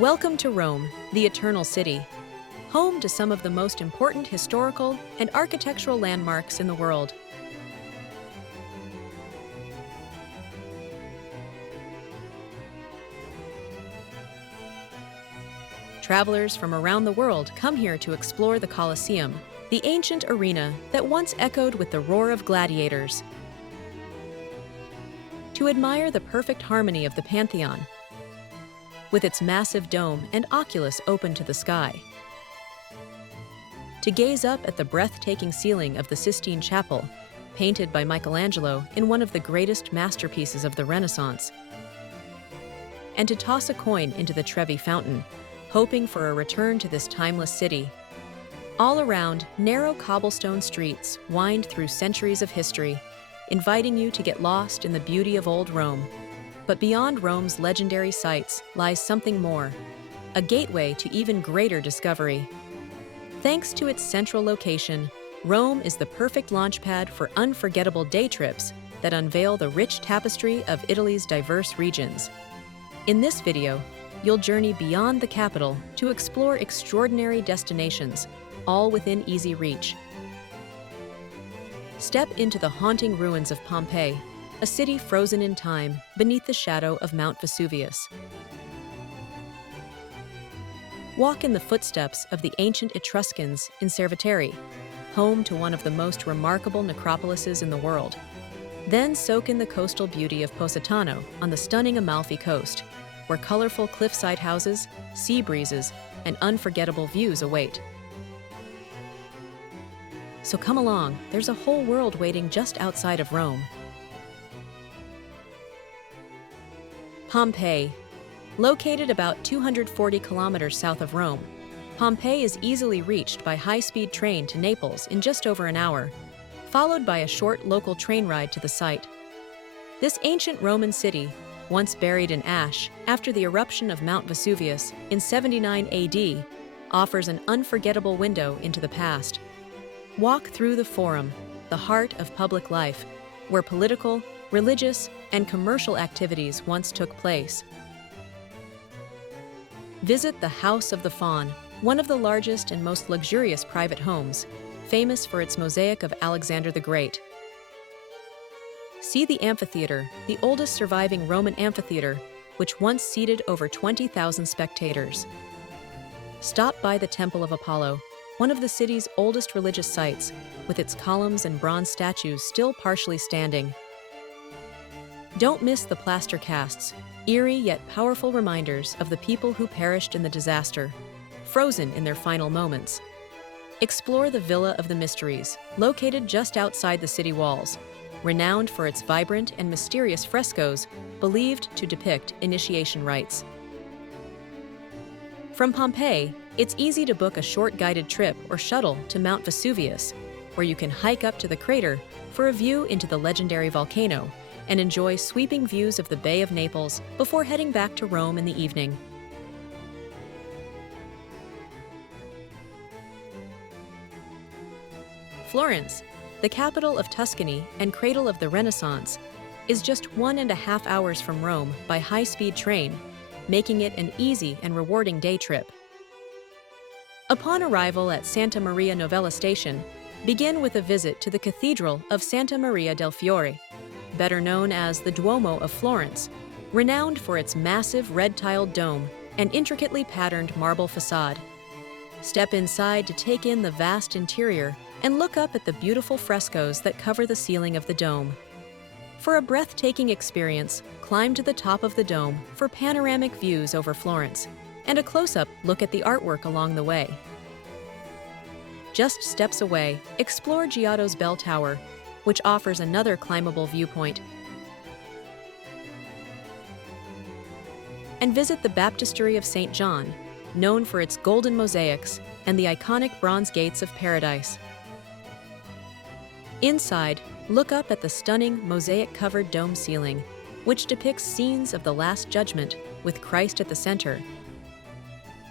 Welcome to Rome, the Eternal City, home to some of the most important historical and architectural landmarks in the world. Travelers from around the world come here to explore the Colosseum, the ancient arena that once echoed with the roar of gladiators, to admire the perfect harmony of the Pantheon, with its massive dome and oculus open to the sky, to gaze up at the breathtaking ceiling of the Sistine Chapel, painted by Michelangelo in one of the greatest masterpieces of the Renaissance, and to toss a coin into the Trevi Fountain, hoping for a return to this timeless city. All around, narrow cobblestone streets wind through centuries of history, inviting you to get lost in the beauty of old Rome. But beyond Rome's legendary sights lies something more, a gateway to even greater discovery. Thanks to its central location, Rome is the perfect launchpad for unforgettable day trips that unveil the rich tapestry of Italy's diverse regions. In this video, you'll journey beyond the capital to explore extraordinary destinations, all within easy reach. Step into the haunting ruins of Pompeii, a city frozen in time beneath the shadow of Mount Vesuvius. Walk in the footsteps of the ancient Etruscans in Cerveteri, home to one of the most remarkable necropolises in the world. Then soak in the coastal beauty of Positano on the stunning Amalfi Coast, where colorful cliffside houses, sea breezes, and unforgettable views await. So come along, there's a whole world waiting just outside of Rome. Pompeii. Located about 240 kilometers south of Rome, Pompeii is easily reached by high-speed train to Naples in just over an hour, followed by a short local train ride to the site. This ancient Roman city, once buried in ash after the eruption of Mount Vesuvius in 79 AD, offers an unforgettable window into the past. Walk through the Forum, the heart of public life, where political, religious, and commercial activities once took place. Visit the House of the Faun, one of the largest and most luxurious private homes, famous for its mosaic of Alexander the Great. See the amphitheater, the oldest surviving Roman amphitheater, which once seated over 20,000 spectators. Stop by the Temple of Apollo, one of the city's oldest religious sites, with its columns and bronze statues still partially standing. Don't miss the plaster casts, eerie yet powerful reminders of the people who perished in the disaster, frozen in their final moments. Explore the Villa of the Mysteries, located just outside the city walls, renowned for its vibrant and mysterious frescoes believed to depict initiation rites. From Pompeii, it's easy to book a short guided trip or shuttle to Mount Vesuvius, where you can hike up to the crater for a view into the legendary volcano and enjoy sweeping views of the Bay of Naples before heading back to Rome in the evening. Florence, the capital of Tuscany and cradle of the Renaissance, is just 1.5 hours from Rome by high-speed train, making it an easy and rewarding day trip. Upon arrival at Santa Maria Novella Station, begin with a visit to the Cathedral of Santa Maria del Fiore, better known as the Duomo of Florence, renowned for its massive red-tiled dome and intricately patterned marble facade. Step inside to take in the vast interior and look up at the beautiful frescoes that cover the ceiling of the dome. For a breathtaking experience, climb to the top of the dome for panoramic views over Florence and a close-up look at the artwork along the way. Just steps away, explore Giotto's Bell Tower, which offers another climbable viewpoint, and visit the Baptistery of St. John, known for its golden mosaics and the iconic bronze gates of Paradise. Inside, look up at the stunning mosaic-covered dome ceiling, which depicts scenes of the Last Judgment with Christ at the center.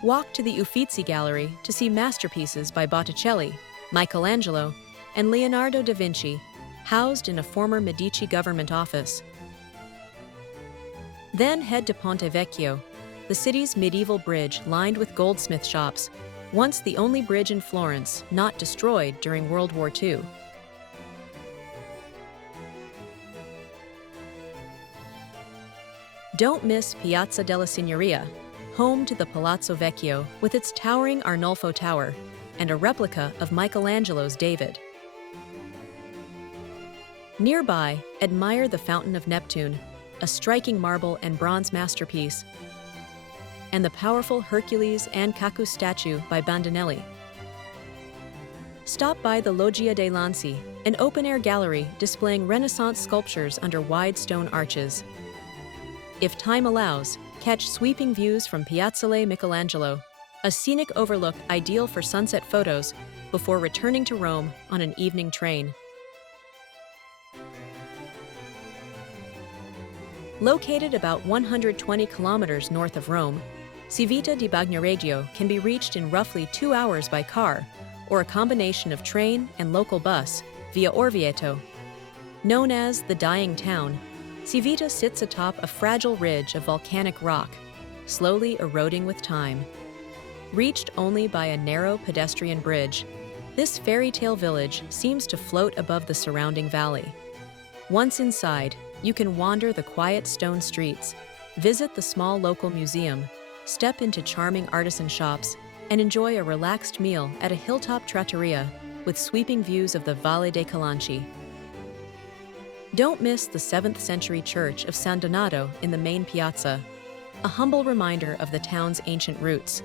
Walk to the Uffizi Gallery to see masterpieces by Botticelli, Michelangelo, and Leonardo da Vinci, housed in a former Medici government office. Then head to Ponte Vecchio, the city's medieval bridge lined with goldsmith shops, once the only bridge in Florence not destroyed during World War II. Don't miss Piazza della Signoria, home to the Palazzo Vecchio with its towering Arnolfo Tower and a replica of Michelangelo's David. Nearby, admire the Fountain of Neptune, a striking marble and bronze masterpiece, and the powerful Hercules and Cacus statue by Bandinelli. Stop by the Loggia dei Lanzi, an open-air gallery displaying Renaissance sculptures under wide stone arches. If time allows, catch sweeping views from Piazzale Michelangelo, a scenic overlook ideal for sunset photos before returning to Rome on an evening train. Located about 120 kilometers north of Rome, Civita di Bagnoregio can be reached in roughly 2 hours by car, or a combination of train and local bus via Orvieto. Known as the Dying Town, Civita sits atop a fragile ridge of volcanic rock, slowly eroding with time. Reached only by a narrow pedestrian bridge, this fairy tale village seems to float above the surrounding valley. Once inside, you can wander the quiet stone streets, visit the small local museum, step into charming artisan shops, and enjoy a relaxed meal at a hilltop trattoria with sweeping views of the Valle dei Calanchi. Don't miss the 7th century church of San Donato in the main piazza, a humble reminder of the town's ancient roots.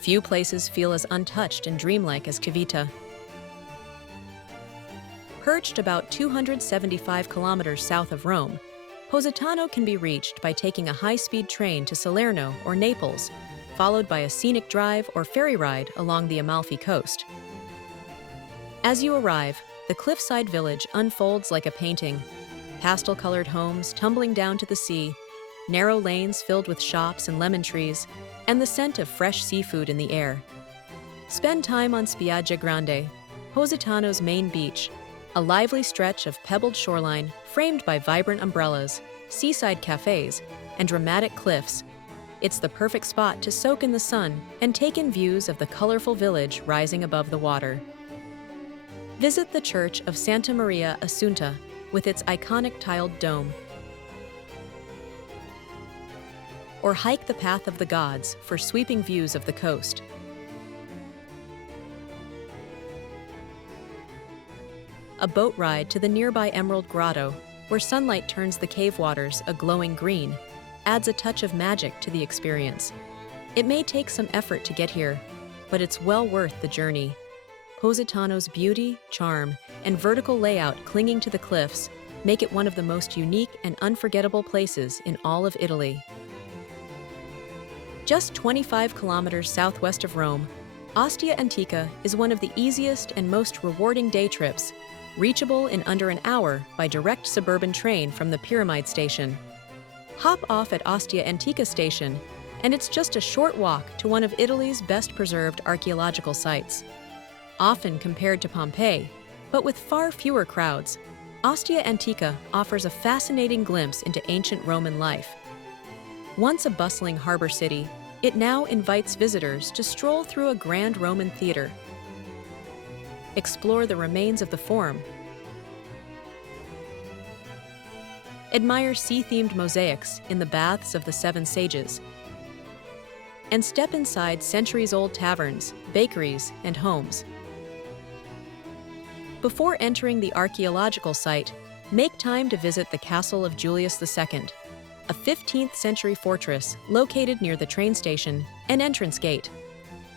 Few places feel as untouched and dreamlike as Civita. Perched about 275 kilometers south of Rome, Positano can be reached by taking a high-speed train to Salerno or Naples, followed by a scenic drive or ferry ride along the Amalfi coast. As you arrive, the cliffside village unfolds like a painting. Pastel-colored homes tumbling down to the sea, narrow lanes filled with shops and lemon trees, and the scent of fresh seafood in the air. Spend time on Spiaggia Grande, Positano's main beach, a lively stretch of pebbled shoreline framed by vibrant umbrellas, seaside cafes, and dramatic cliffs. It's the perfect spot to soak in the sun and take in views of the colorful village rising above the water. Visit the Church of Santa Maria Assunta with its iconic tiled dome, or hike the Path of the Gods for sweeping views of the coast. A boat ride to the nearby Emerald Grotto, where sunlight turns the cave waters a glowing green, adds a touch of magic to the experience. It may take some effort to get here, but it's well worth the journey. Positano's beauty, charm, and vertical layout clinging to the cliffs make it one of the most unique and unforgettable places in all of Italy. Just 25 kilometers southwest of Rome, Ostia Antica is one of the easiest and most rewarding day trips, reachable in under an hour by direct suburban train from the Pyramide Station. Hop off at Ostia Antica Station, and it's just a short walk to one of Italy's best-preserved archaeological sites. Often compared to Pompeii, but with far fewer crowds, Ostia Antica offers a fascinating glimpse into ancient Roman life. Once a bustling harbor city, it now invites visitors to stroll through a grand Roman theater, explore the remains of the Forum, admire sea-themed mosaics in the Baths of the Seven Sages, and step inside centuries-old taverns, bakeries, and homes. Before entering the archaeological site, make time to visit the Castle of Julius II, a 15th-century fortress located near the train station and entrance gate.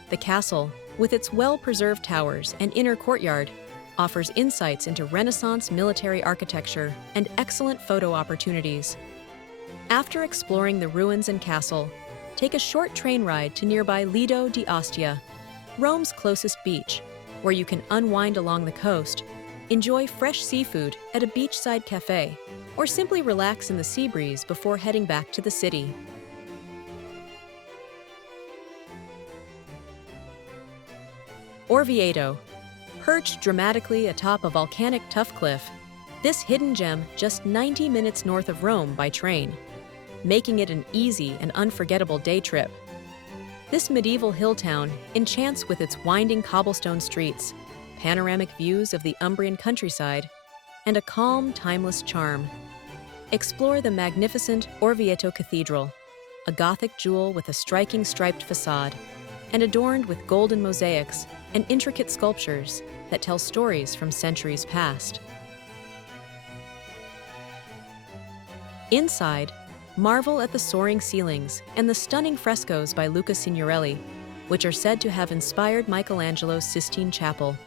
The castle, with its well-preserved towers and inner courtyard, offers insights into Renaissance military architecture and excellent photo opportunities. After exploring the ruins and castle, take a short train ride to nearby Lido di Ostia, Rome's closest beach, where you can unwind along the coast, enjoy fresh seafood at a beachside cafe, or simply relax in the sea breeze before heading back to the city. Orvieto. Perched dramatically atop a volcanic tuff cliff, this hidden gem just 90 minutes north of Rome by train. making it an easy and unforgettable day trip. This medieval hill town enchants with its winding cobblestone streets, panoramic views of the Umbrian countryside, and a calm, timeless charm. Explore the magnificent Orvieto Cathedral, a Gothic jewel with a striking striped facade, and adorned with golden mosaics and intricate sculptures that tell stories from centuries past. Inside, marvel at the soaring ceilings and the stunning frescoes by Luca Signorelli, which are said to have inspired Michelangelo's Sistine Chapel.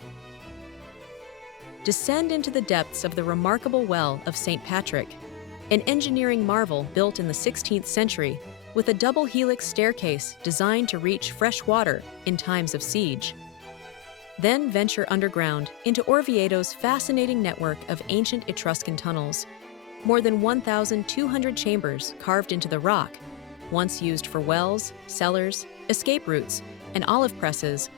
Descend into the depths of the remarkable Well of St. Patrick, an engineering marvel built in the 16th century with a double helix staircase designed to reach fresh water in times of siege. Then venture underground into Orvieto's fascinating network of ancient Etruscan tunnels, more than 1,200 chambers carved into the rock, once used for wells, cellars, escape routes, and olive presses,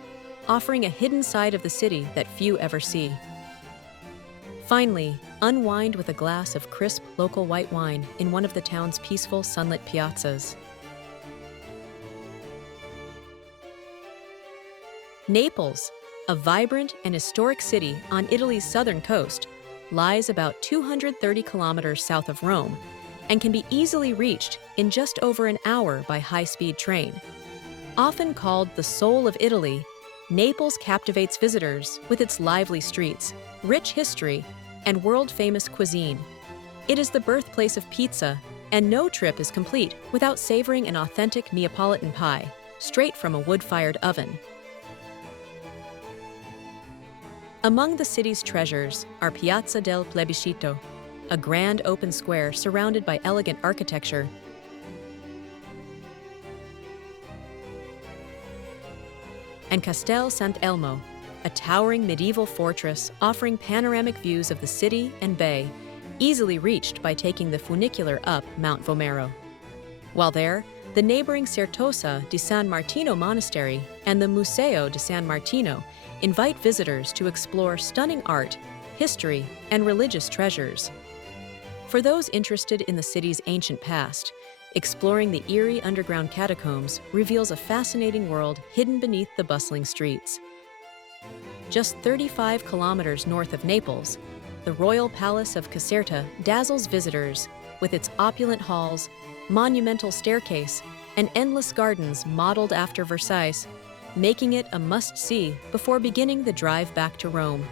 offering a hidden side of the city that few ever see. Finally, unwind with a glass of crisp local white wine in one of the town's peaceful sunlit piazzas. Naples, a vibrant and historic city on Italy's southern coast, lies about 230 kilometers south of Rome and can be easily reached in just over an hour by high-speed train. Often called the soul of Italy, Naples captivates visitors with its lively streets, rich history, and world-famous cuisine. It is the birthplace of pizza, and no trip is complete without savoring an authentic Neapolitan pie, straight from a wood-fired oven. Among the city's treasures are Piazza del Plebiscito, a grand open square surrounded by elegant architecture, and Castel Sant'Elmo, a towering medieval fortress offering panoramic views of the city and bay, easily reached by taking the funicular up Mount Vomero. While there, the neighboring Certosa di San Martino Monastery and the Museo di San Martino invite visitors to explore stunning art, history, and religious treasures. For those interested in the city's ancient past, exploring the eerie underground catacombs reveals a fascinating world hidden beneath the bustling streets. Just 35 kilometers north of Naples, the Royal Palace of Caserta dazzles visitors with its opulent halls, monumental staircase, and endless gardens modeled after Versailles, making it a must-see before beginning the drive back to Rome.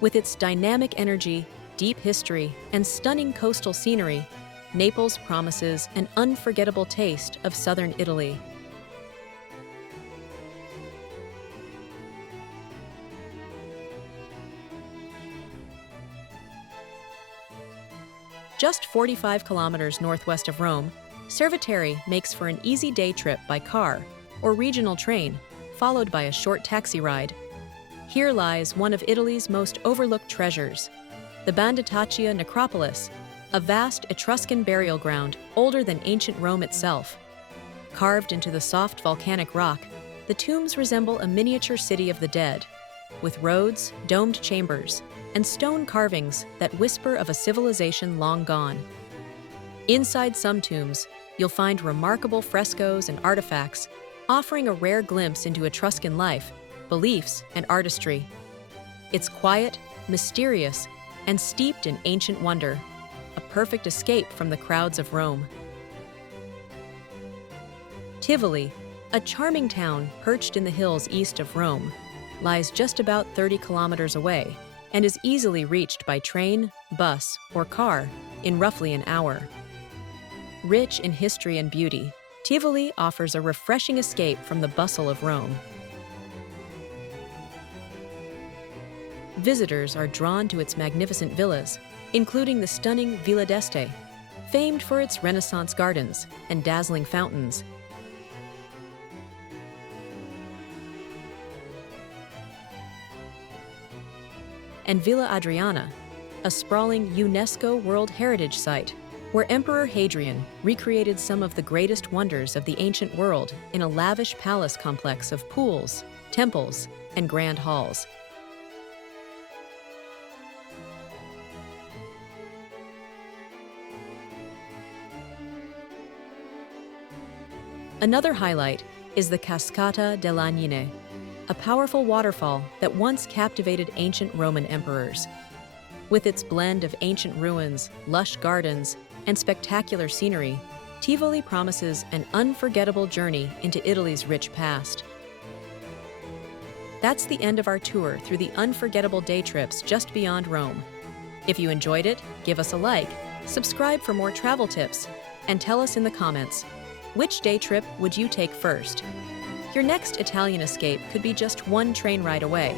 With its dynamic energy, deep history, and stunning coastal scenery, Naples promises an unforgettable taste of southern Italy. Just 45 kilometers northwest of Rome, Cerveteri makes for an easy day trip by car or regional train, followed by a short taxi ride. Here lies one of Italy's most overlooked treasures, the Banditaccia Necropolis, a vast Etruscan burial ground older than ancient Rome itself. Carved into the soft volcanic rock, the tombs resemble a miniature city of the dead, with roads, domed chambers, and stone carvings that whisper of a civilization long gone. Inside some tombs, you'll find remarkable frescoes and artifacts, offering a rare glimpse into Etruscan life, beliefs, and artistry. It's quiet, mysterious, and steeped in ancient wonder, a perfect escape from the crowds of Rome. Tivoli, a charming town perched in the hills east of Rome, lies just about 30 kilometers away and is easily reached by train, bus, or car in roughly an hour. Rich in history and beauty, Tivoli offers a refreshing escape from the bustle of Rome. Visitors are drawn to its magnificent villas, including the stunning Villa d'Este, famed for its Renaissance gardens and dazzling fountains. And Villa Adriana, a sprawling UNESCO World Heritage Site, where Emperor Hadrian recreated some of the greatest wonders of the ancient world in a lavish palace complex of pools, temples, and grand halls. Another highlight is the Cascata dell'Agnone, a powerful waterfall that once captivated ancient Roman emperors. With its blend of ancient ruins, lush gardens, and spectacular scenery, Tivoli promises an unforgettable journey into Italy's rich past. That's the end of our tour through the unforgettable day trips just beyond Rome. If you enjoyed it, give us a like, subscribe for more travel tips, and tell us in the comments, which day trip would you take first? Your next Italian escape could be just one train ride away.